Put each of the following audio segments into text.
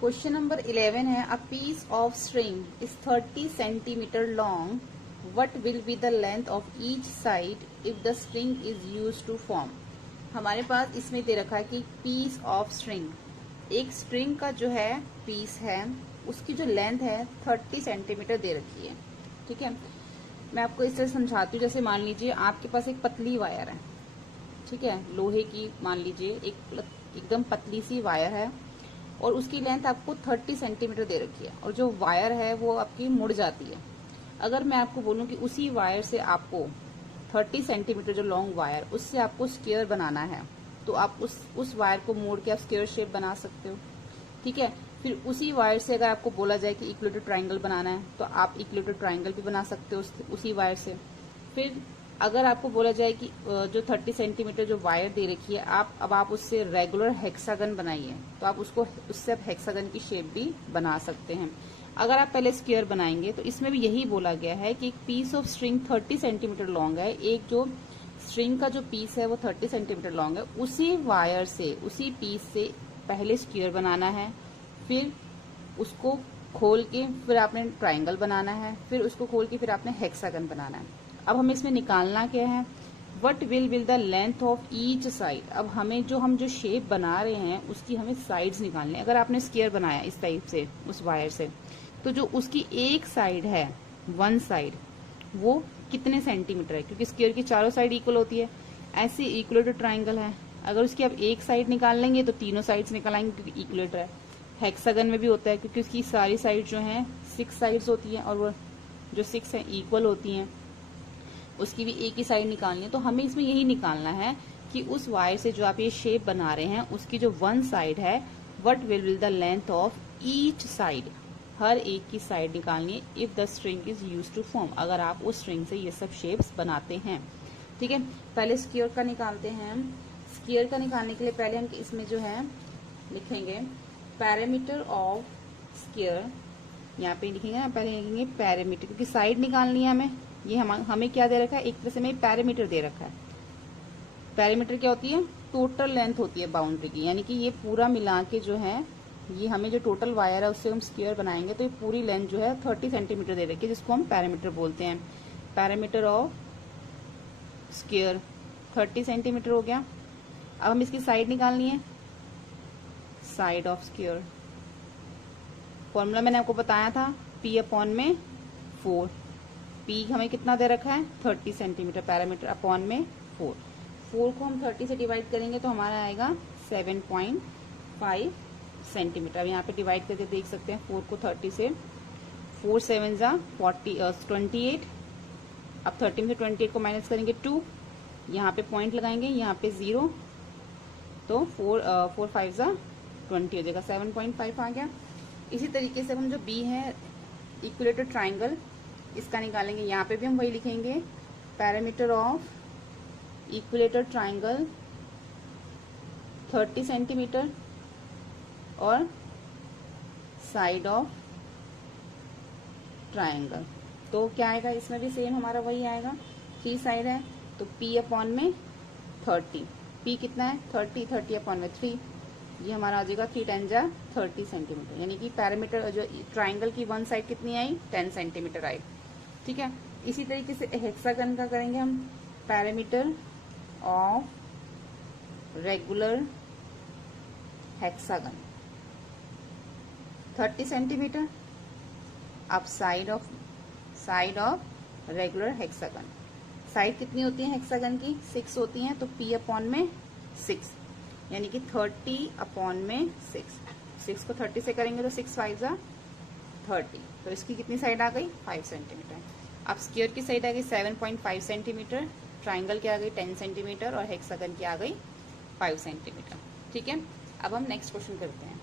Question number 11 है, a piece of string is 30 centimetre long, what will be the length of each side if the string is used to form. हमारे पास इसमें दे रखा है कि पीस ऑफ स्ट्रिंग, एक स्ट्रिंग का जो है पीस है उसकी जो लेंथ है 30 सेंटीमीटर दे रखी है। ठीक है, मैं आपको इस तरह समझाती हूँ। जैसे मान लीजिए आपके पास एक पतली वायर है, ठीक है, लोहे की, मान लीजिए एकदम पतली सी वायर है और उसकी लेंथ आपको 30 सेंटीमीटर दे रखी है और जो वायर है वो आपकी मुड़ जाती है। अगर मैं आपको बोलूं कि उसी वायर से आपको 30 सेंटीमीटर जो लॉन्ग वायर, उससे आपको स्क्वायर बनाना है, तो आप उस वायर को मोड़ के आप स्क्वायर शेप बना सकते हो। ठीक है, फिर उसी वायर से अगर आपको बोला जाए कि इक्विलेटरल ट्राइंगल बनाना है तो आप इक्विलेटरल ट्राइंगल भी बना सकते हो उसी वायर से। फिर अगर आपको बोला जाए कि जो 30 सेंटीमीटर जो वायर दे रखी है, आप उससे रेगुलर हेक्सागन बनाइए, तो आप उससे आप हेक्सागन की शेप भी बना सकते हैं। अगर आप पहले स्क्वायर बनाएंगे तो इसमें भी यही बोला गया है कि एक piece of string 30 centimetre long है, एक जो स्ट्रिंग का जो पीस है वो 30 सेंटीमीटर लॉन्ग है, उसी वायर से, उसी पीस से पहले स्क्वायर बनाना है, फिर उसको खोल के फिर आपने ट्राइंगल बनाना है, फिर उसको खोल के फिर आपने हेक्सागन बनाना है। अब हमें इसमें निकालना क्या है, what will the length of each side. अब हमें हम जो शेप बना रहे हैं उसकी हमें साइड्स निकालने। अगर आपने स्क्वायर बनाया इस टाइप से उस वायर से, तो जो उसकी एक साइड है, वन साइड, वो कितने सेंटीमीटर है, क्योंकि स्क्वायर की चारों साइड इक्वल होती है। ऐसे इक्वलेटर ट्राइंगल है, अगर उसकी आप एक साइड निकाल लेंगे तो तीनों साइड्स निकाल आएंगे क्योंकि इक्वलेटर है। हेक्सागन में भी होता है क्योंकि उसकी सारी साइड जो है 6 साइड्स होती हैं और वो जो 6 है इक्वल होती हैं, उसकी भी एक ही साइड निकालनी है। तो हमें इसमें यही निकालना है कि उस वायर से जो आप ये शेप बना रहे हैं उसकी जो वन साइड है, what will the length of each side, हर एक की साइड निकालनी है if the string is used to form, अगर आप उस स्ट्रिंग से ये सब शेप्स बनाते हैं। ठीक है, पहले स्क्वायर का निकालते हैं। स्क्वायर का निकालने के लिए पहले हम इसमें जो है लिखेंगे पैरामीटर ऑफ स्क्वायर, यहाँ पे लिखेंगे ना, पहले लिखेंगे पैरामीटर, क्योंकि साइड निकालनी है हमें। ये हमें क्या दे रखा है, एक तरह से हमें पैरामीटर दे रखा है। पैरामीटर क्या होती है, टोटल लेंथ होती है बाउंड्री की, यानी कि ये पूरा मिला के जो है, ये हमें जो टोटल वायर है उससे हम स्क्वायर बनाएंगे तो ये पूरी लेंथ जो है 30 सेंटीमीटर दे रखी है, जिसको हम पैरामीटर बोलते हैं। पैरामीटर ऑफ स्क्वायर 30 सेंटीमीटर हो गया। अब हम इसकी साइड निकालनी है, साइड ऑफ स्क्वायर। फॉर्मूला मैंने आपको बताया था, पी अपॉन में 4। पी हमें कितना दे रखा है, 30 सेंटीमीटर, पैरामीटर अपॉन में 4। 4 को हम 30 से डिवाइड करेंगे तो हमारा आएगा 7.5 सेंटीमीटर। अब यहाँ पे डिवाइड करके देख सकते हैं 4 को 30 से, 4 7 जा 28। अब 30 में से 28 को माइनस करेंगे 2, यहाँ पे पॉइंट लगाएंगे, यहाँ पे 0, तो 4 5 जा 20 हो जाएगा, 7.5 आ गया। इसी तरीके से हम जो बी है इक्विलेटर ट्राइंगल, इसका निकालेंगे। यहाँ पे भी हम वही लिखेंगे, parameter of equilateral triangle 30 centimetre और साइड ऑफ ट्राइंगल। तो क्या आएगा, इसमें भी सेम हमारा वही आएगा, 3 साइड है तो P अपॉन में 30। P कितना है, 30 अपॉन में 3, ये हमारा आ जाएगा 3 10 जा 30 सेंटीमीटर, यानी कि पैरामीटर जो ट्राइंगल की वन साइड कितनी आई, 10 सेंटीमीटर आई। ठीक है, इसी तरीके से हेक्सागन का करेंगे हम, perimeter of regular hexagon 30 centimetre. अब side of regular hexagon, side कितनी होती है हेक्सागन की, 6 होती हैं, तो P अपॉन में 6, यानी कि 30 अपॉन में 6 को 30 से करेंगे तो 6 5 जा 30, तो इसकी कितनी साइड आ गई, 5 सेंटीमीटर। अब स्क्वायर की साइड आ गई 7.5 सेंटीमीटर, ट्राइंगल की आ गई 10 सेंटीमीटर और हेक्सागन की आ गई 5 सेंटीमीटर। ठीक है, अब हम नेक्स्ट क्वेश्चन करते हैं।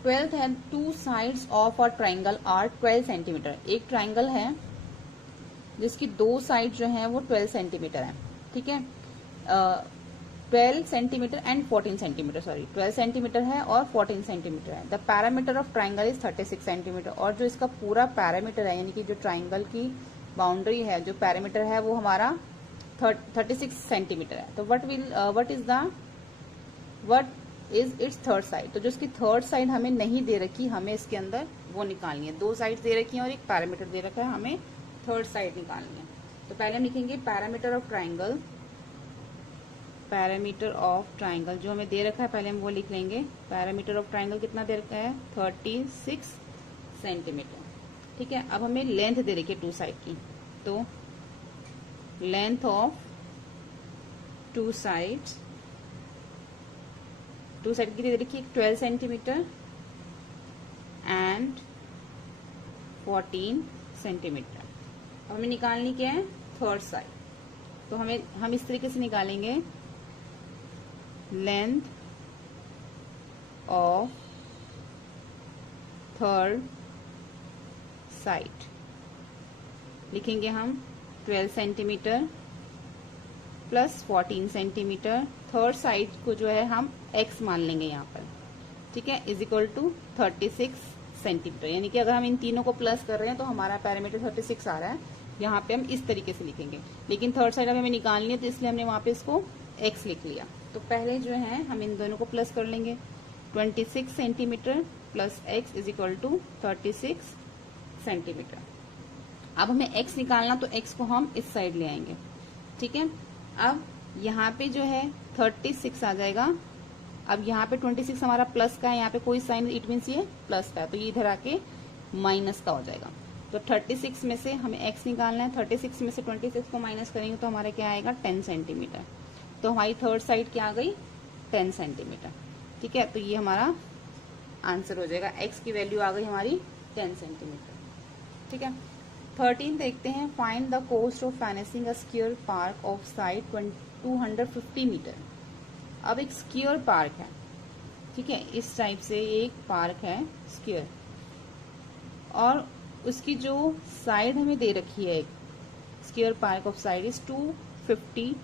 12th है, 2 sides of a triangle are 12 centimetre. एक ट्राइंगल है जिसकी 2 साइड जो है वो 12 सेंटीमीटर है। ठीक है, 12 centimetre and 14 centimetre, sorry 12 centimetre है और 14 सेंटीमीटर है। The parameter of triangle is 36 centimetre, और जो इसका पूरा पैरामीटर है, यानी कि जो ट्राइंगल की बाउंड्री है, जो पैरामीटर है वो हमारा 36 सेंटीमीटर है। तो what is it's third side. तो जो इसकी थर्ड साइड हमें नहीं दे रखी, हमें इसके अंदर वो निकालनी है। दो साइड दे रखी है और एक पैरामीटर दे रखा है, हमें थर्ड साइड निकालनी है। तो पहले हम लिखेंगे parameter of triangle. Parameter of triangle जो हमें दे रखा है पहले हम वो लिख लेंगे। पैरामीटर ऑफ ट्राइंगल कितना दे रखा है? 36 सेंटीमीटर। ठीक है, अब हमें लेंथ दे रखी है टू साइड की, तो लेंथ ऑफ टू साइड्स की दे रखी है 12 सेंटीमीटर एंड 14 सेंटीमीटर। अब हमें निकालनी क्या है? Third side. तो हम इस तरीके से निकालेंगे, लेंथ ऑफ थर्ड साइड लिखेंगे हम 12 centimetre plus 14 centimetre. Third side को जो है हम x मान लेंगे यहाँ पर, ठीक है, इज इक्वल टू 36 सेंटीमीटर। यानी कि अगर हम इन तीनों को प्लस कर रहे हैं तो हमारा पैरामीटर 36 आ रहा है। यहाँ पे हम इस तरीके से लिखेंगे, लेकिन थर्ड साइड हमें निकालनी है तो इसलिए हमने वहां पे इसको x लिख लिया। तो पहले जो है हम इन दोनों को प्लस कर लेंगे, 26 centimetre plus x is equal to 36 centimetre. अब हमें x निकालना, तो x को हम इस साइड ले आएंगे। ठीक है, अब यहाँ पे जो है 36 आ जाएगा। अब यहाँ पे 26 हमारा प्लस का है, यहाँ पे कोई साइन, इट मीन्स ये प्लस का है, तो ये इधर आके माइनस का हो जाएगा। तो 36 में से हमें x निकालना है, 36 में से 26 को माइनस करेंगे तो हमारा क्या आएगा? 10 सेंटीमीटर। तो हमारी थर्ड साइड क्या आ गई? 10 सेंटीमीटर। ठीक है, तो ये हमारा आंसर हो जाएगा। x की वैल्यू आ गई हमारी 10 सेंटीमीटर। ठीक है, 13 देखते हैं। Find the cost of fencing a square park of side 250 metre. अब एक स्क्वायर पार्क है, ठीक है, इस टाइप से एक पार्क है स्क्वायर, और उसकी जो साइड हमें दे रखी है, एक square park of side is 250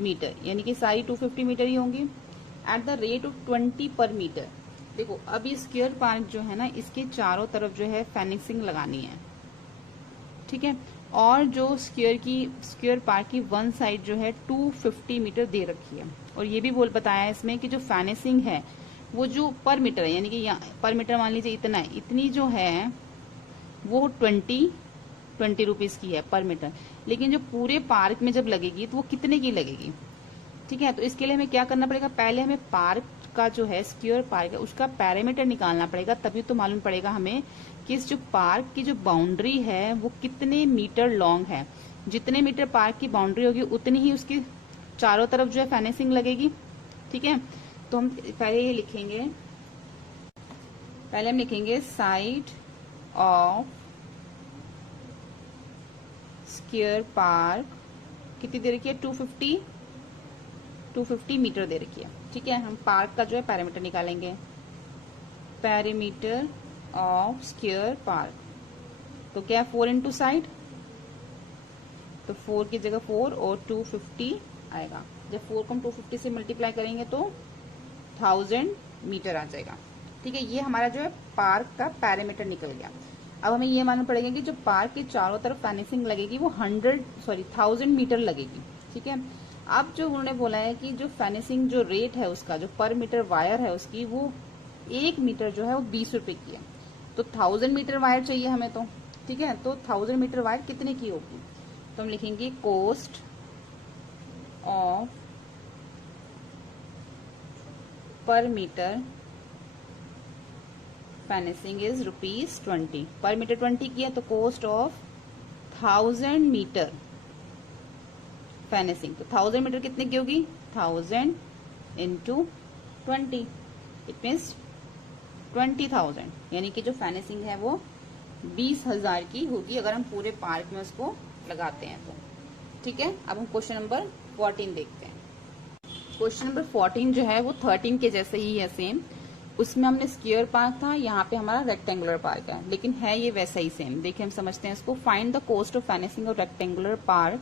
metre, यानी कि सारी 250 मीटर ही होंगी एट द रेट ऑफ 20 पर मीटर। देखो, अब ये स्क्वायर पार्क जो है ना, इसके चारों तरफ जो है फेंसिंग लगानी है। ठीक है, और जो स्क्वायर पार्क की वन साइड जो है 250 मीटर दे रखी है, और ये भी बताया है इसमें कि जो फेंसिंग है वो जो पर मीटर है, यानी कि पर मीटर मान लीजिए इतना है, इतनी जो है वो 20 रुपीज की है पर मीटर। लेकिन जो पूरे पार्क में जब लगेगी तो वो कितने की लगेगी? ठीक है, तो इसके लिए हमें क्या करना पड़ेगा? पहले हमें पार्क का जो है स्क्वायर पार्क है उसका पैरामीटर निकालना पड़ेगा, तभी तो मालूम पड़ेगा हमें कि इस जो पार्क की जो बाउंड्री है वो कितने मीटर लॉन्ग है। जितने मीटर पार्क की बाउंड्री होगी उतनी ही उसकी चारों तरफ जो है फेंसिंग लगेगी। ठीक है, तो हम पहले ये लिखेंगे, पहले हम लिखेंगे साइड ऑफ स्क्वायर पार्क कितनी दे रखी है? 250 मीटर दे रखी है। ठीक है, हम पार्क का जो है पैरामीटर निकालेंगे, पैरामीटर ऑफ स्क्वायर पार्क। तो क्या है? 4 इंटू साइड, तो 4 की जगह 4 और 250 आएगा। जब 4 को हम 250 से मल्टीप्लाई करेंगे तो 1000 मीटर आ जाएगा। ठीक है, ये हमारा जो है पार्क का पैरामीटर निकल गया। अब हमें ये मालूम पड़ेगा कि जो पार्क के चारों तरफ फेंसिंग लगेगी वो 1000 मीटर लगेगी। ठीक है, अब जो उन्होंने बोला है कि जो फेंसिंग जो रेट है उसका, जो पर मीटर वायर है उसकी, वो 1 मीटर जो है वो 20 रुपए की है। तो 1000 मीटर वायर चाहिए हमें तो। ठीक है, तो 1000 मीटर वायर कितने की होगी? तो हम लिखेंगे कॉस्ट ऑफ पर मीटर फेंसिंग इज ₹20। पर मीटर 20 की है, तो कॉस्ट ऑफ 1000 मीटर फेंसिंग, तो 1000 मीटर कितने की होगी? 1000 इंटू 20, इट मीन्स 20,000, यानी कि जो फेंसिंग है वो 20,000 की होगी अगर हम पूरे पार्क में उसको लगाते हैं तो। ठीक है, अब हम क्वेश्चन नंबर 14 देखते हैं। क्वेश्चन नंबर 14 जो है वो 13 के जैसे ही है सेम। उसमें हमने स्क्वायर पार्क था, यहाँ पे हमारा रेक्टेंगुलर पार्क है, लेकिन है ये वैसा ही सेम। देखिए हम समझते हैं इसको। Find the cost of fencing of rectangular park.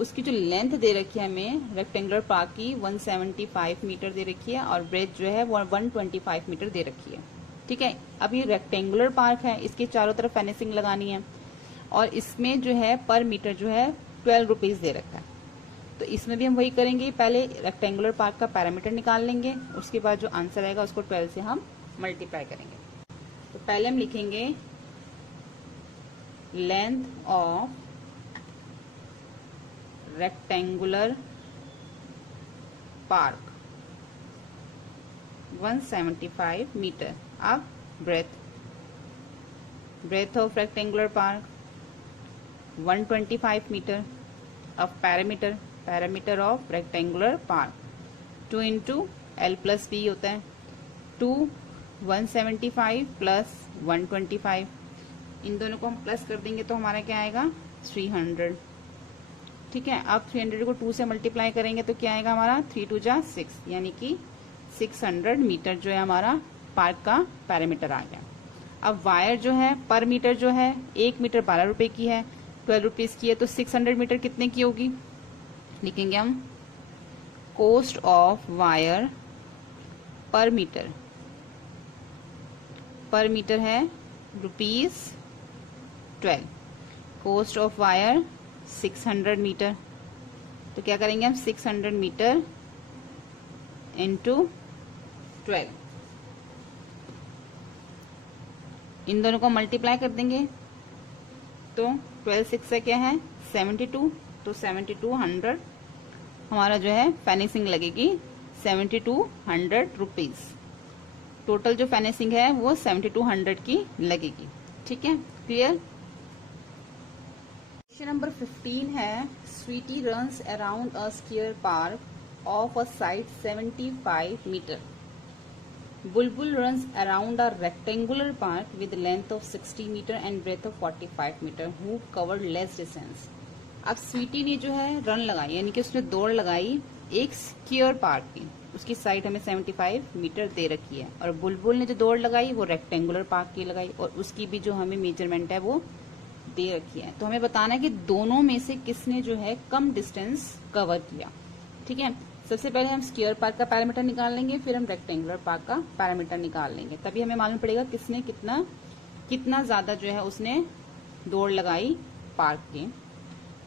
उसकी जो लेंथ दे रखी है हमें रेक्टेंगुलर पार्क की 175 मीटर दे रखी है, और ब्रेथ जो है 125 मीटर दे रखी है। ठीक है, अब ये रेक्टेंगुलर पार्क है, इसके चारों तरफ फेंसिंग लगानी है, और इसमें जो है पर मीटर जो है 12 रुपीज दे रखा है। तो इसमें भी हम वही करेंगे, पहले रेक्टेंगुलर पार्क का पैरामीटर निकाल लेंगे, उसके बाद जो आंसर आएगा उसको 12 से हम मल्टीप्लाई करेंगे। तो पहले हम लिखेंगे length of rectangular park 175 metre. अब breadth of rectangular park 125 metre. अब perimeter of rectangular park 2 into L plus B होता है 2 175 प्लस 125, इन दोनों को हम प्लस कर देंगे तो हमारा क्या आएगा 300। ठीक है, अब 300 को 2 से मल्टीप्लाई करेंगे तो क्या आएगा हमारा 3 2 जा 6, यानी कि 600 मीटर जो है हमारा पार्क का पैरामीटर आ गया। अब वायर जो है पर मीटर जो है 1 मीटर 12 रुपए की है, 12 रुपीज की है, तो 600 मीटर कितने की होगी, लिखेंगे हम कॉस्ट ऑफ वायर पर मीटर है ₹12, कॉस्ट ऑफ वायर 600 मीटर, तो क्या करेंगे हम 600 मीटर इंटू 12, इन दोनों को मल्टीप्लाई कर देंगे तो 12 6 से क्या है 72, तो 7200 हमारा जो है फिनिशिंग लगेगी 7200 रुपीज। टोटल जो फिनिशिंग है वो 7200 की लगेगी। ठीक है, क्लियर। क्वेश्चन नंबर 15 है Sweety runs around a square park of a side 75 metre. Bulbul runs around a rectangular park with length of 60 meter and breadth of 45 meter who covered less distance। अब स्वीटी ने जो है रन लगाई, यानी कि उसने दौड़ लगाई एक स्क्वायर पार्क की, उसकी साइड हमें 75 मीटर दे रखी है, और बुलबुल ने जो दौड़ लगाई वो रेक्टेंगुलर पार्क की लगाई और उसकी भी जो हमें मेजरमेंट है वो दे रखी है। तो हमें बताना है कि दोनों में से किसने जो है कम डिस्टेंस कवर किया। ठीक है, सबसे पहले हम स्क्वायर पार्क का पैरामीटर निकाल लेंगे, फिर हम रेक्टेंगुलर पार्क का पैरामीटर निकाल लेंगे, तभी हमें मालूम पड़ेगा किसने कितना ज्यादा जो है उसने दौड़ लगाई पार्क की।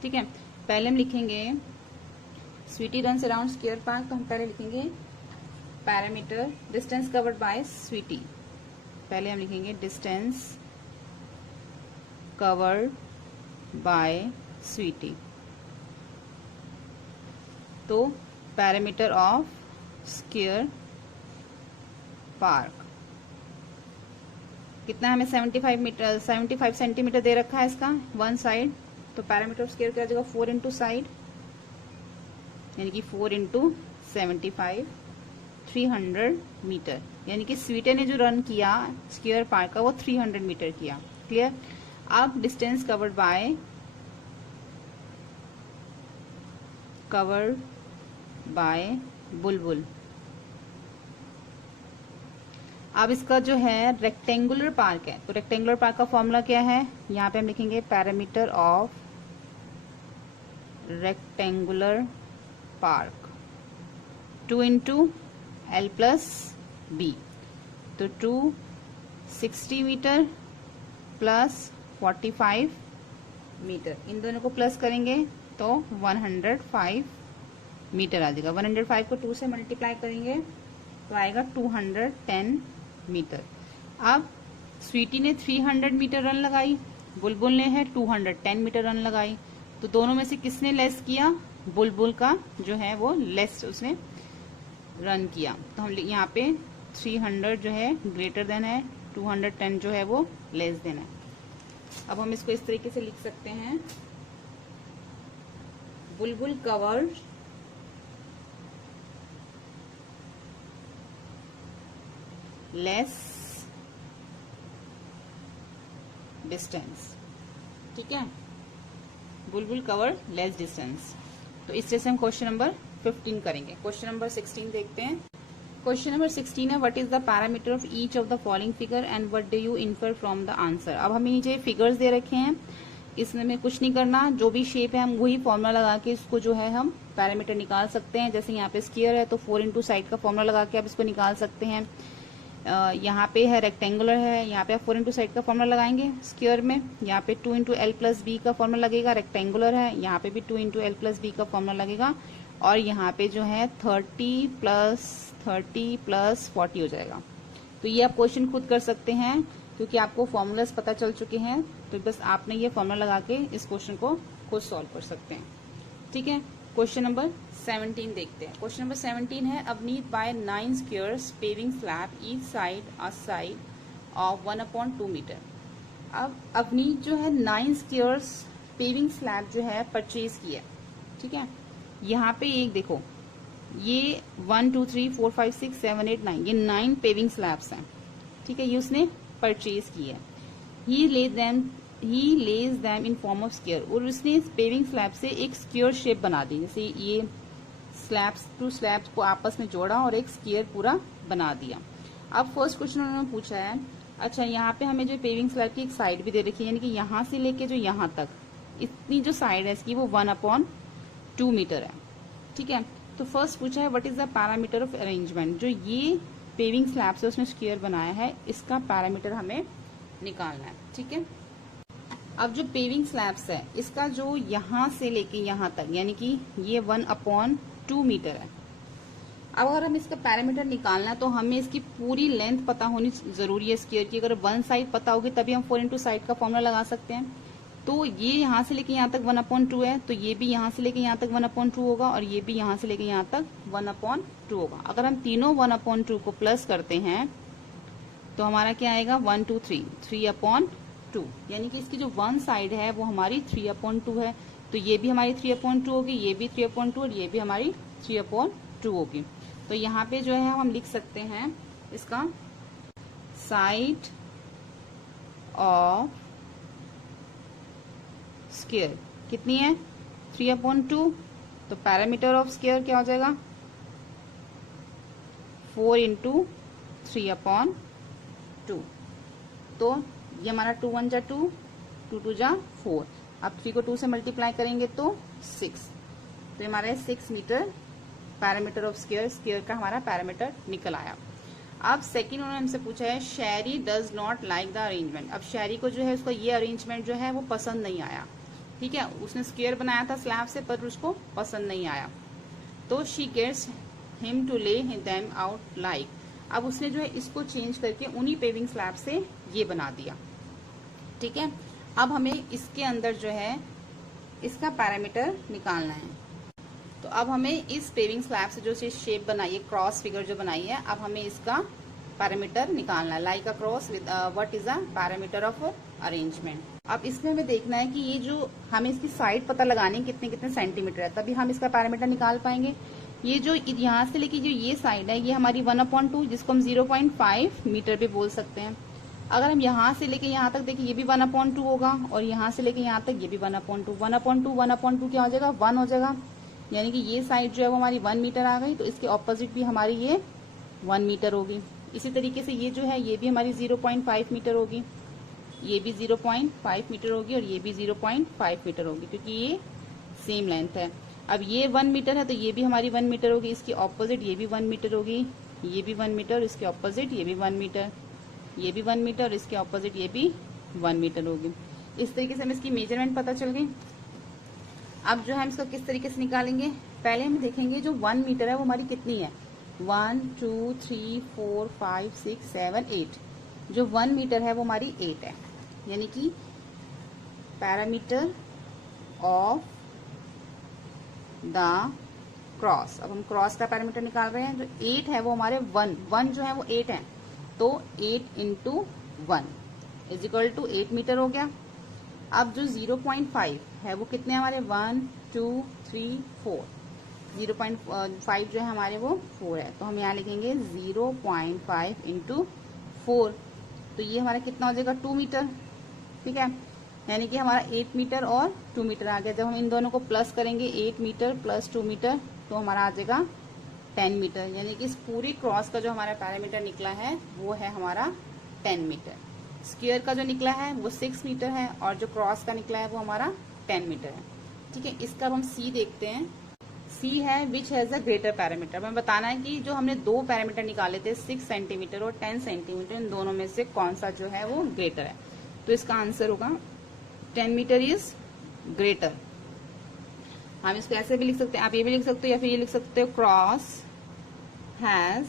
ठीक है, पहले हम लिखेंगे Sweety runs around square park, तो हम पहले लिखेंगे parameter distance covered by Sweety. पहले हम लिखेंगे डिस्टेंस कवर्ड बाय स्वीटी, तो पैरामीटर ऑफ स्क्वायर पार्क कितना हमें 75 सेंटीमीटर दे रखा है इसका वन साइड, तो पैरामीटर ऑफ स्क्वायर क्या जाएगा 4 इंटू साइड, यानी कि 4 इंटू 75 300 मीटर, यानी कि स्वीटे ने जो रन किया स्क्वायर पार्क का वो 300 मीटर किया। क्लियर। अब डिस्टेंस कवर्ड बाय बुलबुल। अब इसका जो है रेक्टेंगुलर पार्क है, तो रेक्टेंगुलर पार्क का फॉर्मूला क्या है, यहाँ पे हम लिखेंगे parameter of rectangular park 2 into L plus B, तो 260 मीटर प्लस 45 मीटर, इन दोनों को प्लस करेंगे तो 105 मीटर आ जाएगा। 105 को 2 से मल्टीप्लाई करेंगे तो आएगा 210 मीटर। अब स्वीटी ने 300 मीटर रन लगाई, बुलबुल ने है 210 मीटर रन लगाई, तो दोनों में से किसने लेस किया, बुलबुल का जो है वो लेस उसने रन किया, तो हम यहाँ पे 300 जो है ग्रेटर देन है, 210 जो है वो लेस देन है। अब हम इसको इस तरीके से लिख सकते हैं, बुलबुल कवर्ड लेस डिस्टेंस। ठीक है, बुलबुल कवर लेस डिस्टेंस। तो इस तरह से हम क्वेश्चन नंबर 15 करेंगे। क्वेश्चन नंबर 16 देखते हैं। क्वेश्चन नंबर 16 है what is the parameter of each of the following figure and what do you infer from the answer. अब हमें नीचे फिगर्स दे रखे हैं, इसमें हमें कुछ नहीं करना, जो भी शेप है हम वही फॉर्मूला लगा के इसको जो है हम पैरामीटर निकाल सकते हैं। जैसे यहाँ पे स्क्वायर है तो 4 इंटू साइड का फॉर्मूला लगा के आप इसको निकाल सकते हैं। यहाँ पे है रेक्टेंगुलर है, यहाँ पे 4 इंटू साइड का फॉर्मूला लगाएंगे स्क्वायर में, यहाँ पे 2 इंटू एल प्लस बी का फॉर्मूला लगेगा, रेक्टेंगुलर है, यहाँ पे भी 2 इंटू एल प्लस बी का फॉर्मूला लगेगा, और यहाँ पे जो है 30 प्लस 40 हो जाएगा। तो ये आप क्वेश्चन खुद कर सकते हैं क्योंकि आपको फॉर्मूलाज पता चल चुके हैं, तो बस आपने ये फॉर्मूला लगा के इस क्वेश्चन को खुद सॉल्व कर सकते हैं। ठीक है, क्वेश्चन नंबर 17 देखते हैं। क्वेश्चन नंबर 17 है, Avneet buy 9 squares paving slab each side of 1/2 metre. अब अवनीत जो है 9 स्क्वायर्स पेविंग स्लैब जो है परचेज किया। ठीक है, यहाँ पे एक देखो, ये 1 2 3 4 5 6 7 8 9 ये 9 पेविंग स्लैब्स हैं। ठीक है, ये उसने परचेज किया। He lays them in form of square, और उसने इस पेविंग स्लैब से एक स्क्वायर शेप बना दी, जैसे ये स्लैब्स टू स्लैब्स को आपस में जोड़ा और एक स्क्वायर पूरा बना दिया। अब फर्स्ट क्वेश्चन उन्होंने पूछा है, अच्छा यहाँ पे हमें जो पेविंग स्लैब की एक साइड भी दे रखी है, यानी कि यहाँ से लेके जो यहाँ तक इतनी जो साइड है इसकी वो 1/2 मीटर है। ठीक है, तो फर्स्ट पूछा है what is the parameter of arrangement, जो ये पेविंग स्लैब से उसने स्क्वायर बनाया है इसका पैरामीटर हमें निकालना है। ठीक है, अब जो पेविंग स्लैब्स है इसका जो यहाँ से लेके यहाँ तक यानी कि ये 1/2 मीटर है। अब अगर हम इसका पैरामीटर निकालना है तो हमें इसकी पूरी लेंथ पता होनी जरूरी है स्क्वायर की। अगर वन साइड पता होगी तभी हम 4 इंटू साइड का फॉर्मूला लगा सकते हैं। तो ये यहाँ से लेके यहाँ तक 1/2 है, तो ये भी यहाँ से लेके यहाँ तक 1/2 होगा, और ये भी यहाँ से लेके यहाँ तक 1/2 होगा। अगर हम तीनों 1/2 को प्लस करते हैं तो हमारा क्या आएगा 1 2 3 3/2, यानी कि इसकी जो वन साइड है वो हमारी 3/2 है। तो ये भी हमारी 3/2 होगी, ये भी 3/2 और ये भी हमारी 3/2 होगी। तो यहाँ पे जो है हम लिख सकते हैं इसका साइड ऑफ स्क्वायर कितनी है 3/2, तो पैरामीटर ऑफ स्क्वायर क्या हो जाएगा 4 इंटू 3/2। तो ये हमारा 2 1 जा 2, 2 2 जा 4, अब 3 को 2 से मल्टीप्लाई करेंगे तो 6, तो हमारा 6 मीटर पैरामीटर ऑफ स्क्वायर का हमारा पैरामीटर निकल आया। अब सेकंड उन्होंने हमसे पूछा है Sherry does not like the arrangement. अब शैरी को जो है उसका ये अरेंजमेंट जो है वो पसंद नहीं आया। ठीक है, उसने स्क्वायर बनाया था स्लैब से पर उसको पसंद नहीं आया, तो शी गेट्स हिम टू ले देम आउट लाइक। अब उसने जो है इसको चेंज करके उन्हीं पेविंग स्लैब से ये बना दिया। ठीक है, अब हमें इसके अंदर जो है इसका पैरामीटर निकालना है। तो अब हमें इस पेविंग स्लैब से जो शेप बनाई है क्रॉस फिगर जो बनाई है, अब हमें इसका पैरामीटर निकालना है। Like a cross with what is the parameter of arrangement. अब इसमें हमें देखना है कि ये जो हमें इसकी साइड पता लगानी है कितने कितने सेंटीमीटर है, तभी हम इसका पैरामीटर निकाल पाएंगे। ये जो यहाँ से लेके जो ये साइड है ये हमारी 1/2 जिसको हम 0.5 मीटर भी बोल सकते हैं। अगर हम यहाँ से लेके यहाँ तक देखिए ये भी 1/2 होगा, और यहाँ से लेके यहाँ तक ये भी 1/2 1/2 क्या हो जाएगा 1 हो जाएगा, यानी कि ये साइड जो है वो हमारी 1 मीटर आ गई, तो इसके ऑपोजिट भी हमारी ये 1 मीटर होगी। इसी तरीके से ये जो है ये भी हमारी 0.5 मीटर होगी, ये भी 0.5 मीटर होगी, और ये भी 0.5 मीटर होगी क्योंकि ये सेम लेंथ है। अब ये 1 मीटर है तो ये भी हमारी 1 मीटर होगी, इसकी ऑपोजिट ये भी 1 मीटर होगी, ये भी 1 मीटर, इसके ऑपोजिट ये भी 1 मीटर, ये भी 1 मीटर, और इसके ऑपोजिट ये भी 1 मीटर होगी। इस तरीके से हमें इसकी मेजरमेंट पता चल गई। अब जो है हम इसको किस तरीके से निकालेंगे, पहले हम देखेंगे जो 1 मीटर है वो हमारी कितनी है 1 2 3 4 5 6 7 8, जो 1 मीटर है वो हमारी 8 है, यानी कि पैरामीटर ऑफ द क्रॉस। अब हम क्रॉस का पैरामीटर निकाल रहे हैं, जो 8 है वो हमारे 1 जो है वो 8 है, तो 8 into 1 is equal to 8 metre हो गया। अब जो 0.5 है वो कितने हमारे 1 2 3 4, 0.5 जो है हमारे वो 4 है, तो हम यहाँ लिखेंगे 0.5 इंटू 4, तो ये हमारा कितना हो जाएगा 2 मीटर। ठीक है, यानी कि हमारा 8 मीटर और 2 मीटर आ गया। जब हम इन दोनों को प्लस करेंगे 8 मीटर प्लस 2 मीटर तो हमारा आ जाएगा 10 मीटर, यानी कि इस पूरी क्रॉस का जो हमारा पैरामीटर निकला है वो है हमारा 10 मीटर। स्क्वायर का जो निकला है वो 6 मीटर है, और जो क्रॉस का निकला है वो हमारा 10 मीटर है। ठीक है, इसका अब हम सी देखते हैं। सी है which has a greater parameter. हमें बताना है कि जो हमने दो पैरामीटर निकाले थे 6 सेंटीमीटर और 10 सेंटीमीटर, इन दोनों में से कौन सा जो है वो ग्रेटर है। तो इसका आंसर होगा 10 मीटर इज ग्रेटर। हम इसको ऐसे भी लिख सकते हैं, आप ये भी लिख सकते हो या फिर ये लिख सकते हो क्रॉस हैज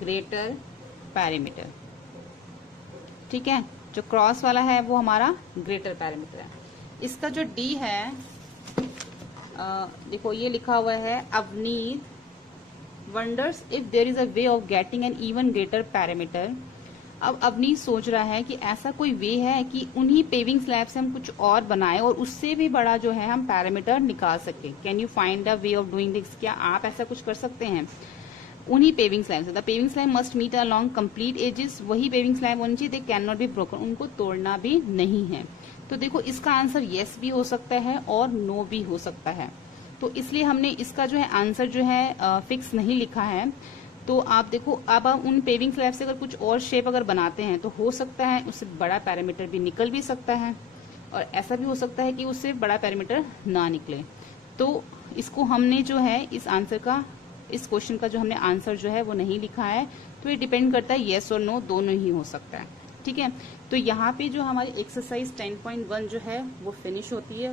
ग्रेटर पैरामीटर। ठीक है, जो क्रॉस वाला है वो हमारा ग्रेटर पैरामीटर है। इसका जो डी है, देखो ये लिखा हुआ है Avneet wonders if there is a way of getting an even greater parameter. अब अवनीत सोच रहा है कि ऐसा कोई वे है कि उन्हीं पेविंग स्लैब से हम कुछ और बनाए और उससे भी बड़ा जो है हम पैरामीटर निकाल सके। Can you find a way of doing this? क्या आप ऐसा कुछ कर सकते हैं? उन्हीं पेविंग स्लैब से, the paving slab must meet along complete edges, वही पेविंग स्लैब होनी चाहिए, they can not be broken, उनको तोड़ना भी नहीं है। तो देखो इसका आंसर यस भी हो सकता है और नो भी हो सकता है। तो इसलिए हमने इसका जो है आंसर जो है फिक्स नहीं लिखा है। तो आप देखो, अब हम उन पेविंग स्लैब से अगर कुछ और शेप अगर बनाते हैं तो हो सकता है उससे बड़ा पैरामीटर भी निकल भी सकता है, और ऐसा भी हो सकता है कि उससे बड़ा पैरामीटर ना निकले। तो इसको हमने जो है इस आंसर का, इस क्वेश्चन का जो हमने आंसर जो है वो नहीं लिखा है। तो ये डिपेंड करता है येस और नो, दोनों ही हो सकता है। ठीक है, तो यहाँ पे जो हमारी एक्सरसाइज 10.1 जो है वो फिनिश होती है।